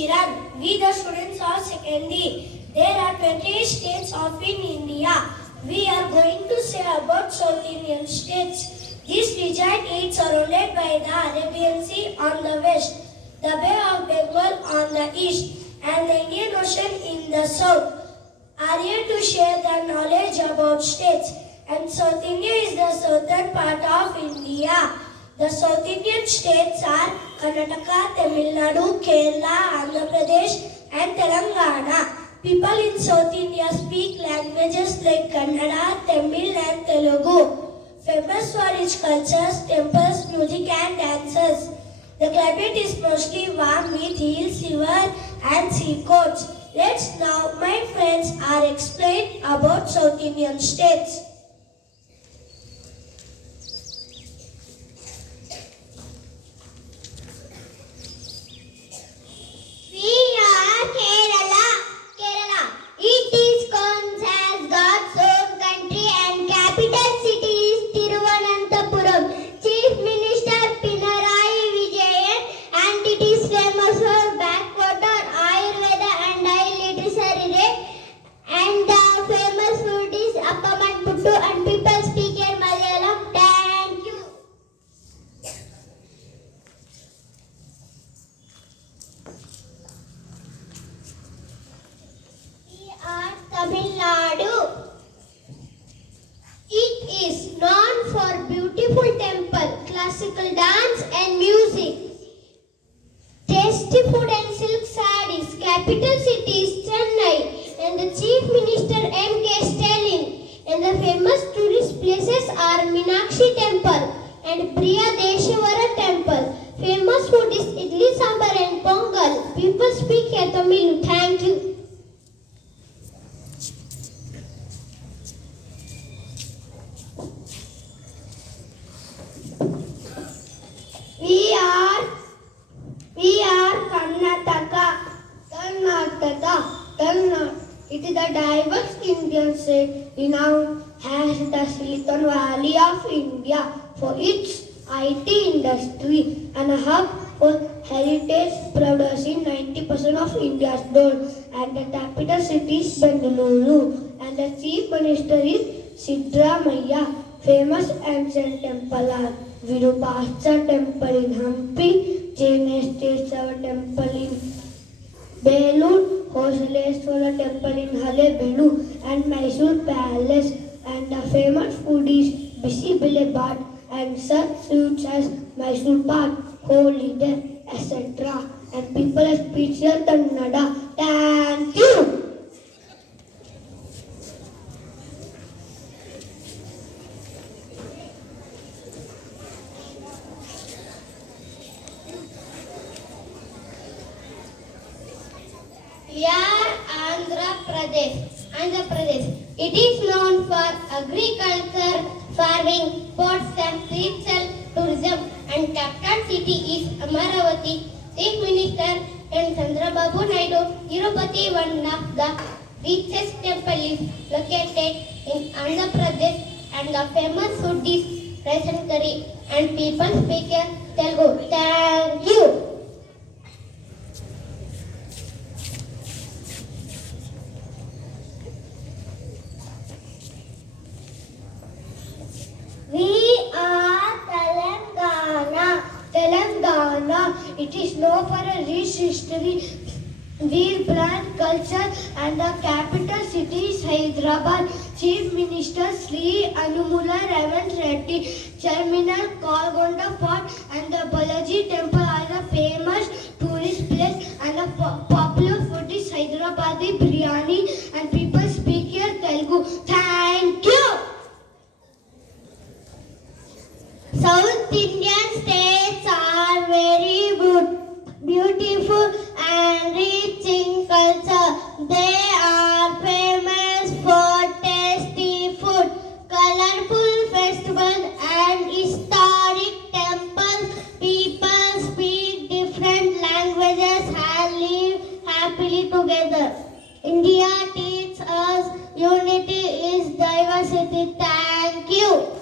Chiran. We the students of secondary. There are 28 states of in India. We are going to say about South Indian states. This region is surrounded by the Arabian Sea on the west, the Bay of Bengal on the east, and the Indian Ocean in the south. Are here to share the knowledge about states. And South India is the southern part of India. The South Indian states are Karnataka, Tamil Nadu, Kerala, Andhra Pradesh and Telangana. People in South India speak languages like Kannada, Tamil and Telugu. Famous for its cultures, temples, music and dances. The climate is mostly warm with hills, river and sea coasts. Let's now, my friends, are explain about South Indian states. Tamil Nadu. It is known for beautiful temple, classical dance and music, tasty food and silk sarees. Capital city is Chennai and the Chief Minister M.K. Stalin. And the famous tourist places are Meenakshi Temple and Brihadeshwara Temple. Famous food is idli, sambar and pongal. People speak Tamil. Thank you. We are Karnataka. It is a diverse Indian state renowned as the Silicon Valley of India for its IT industry and a hub for heritage producing 90% of India's gold. And the capital city is Bengaluru. And the chief minister is Siddaramaiah. Famous ancient temple are Virupaksha temple in Hampi, Jaineshwara temple in Belur, Hosaleswara temple in Halebedu and Mysore palace. And the famous food is Bisi-Bele-Bath and such foods as Mysore Pak, Holiday, etc. And people speak here Kannada. Thank you. We are Andhra Pradesh. It is known for agriculture, farming, ports and retail tourism, and capital city is Amaravati. Chief Minister and Chandrababu Naidu, Tirupati, one of the richest temple is located in Andhra Pradesh, and the famous food is rice and curry, and people speak Telugu. Thank you. We are Telangana. It is known for a rich history, vibrant culture, and the capital city is Hyderabad. Chief Minister Sri Anumula Revanth Reddy, Terminal Golconda Fort, and the Balaji Temple are the famous tourist place. And the popular food is Hyderabadi biryani, and people speak here Telugu. Thank you. South Indian states are very beautiful and rich in culture. They are famous for tasty food, colorful festivals and historic temples. People speak different languages and live happily together. India teaches us unity is diversity. Thank you.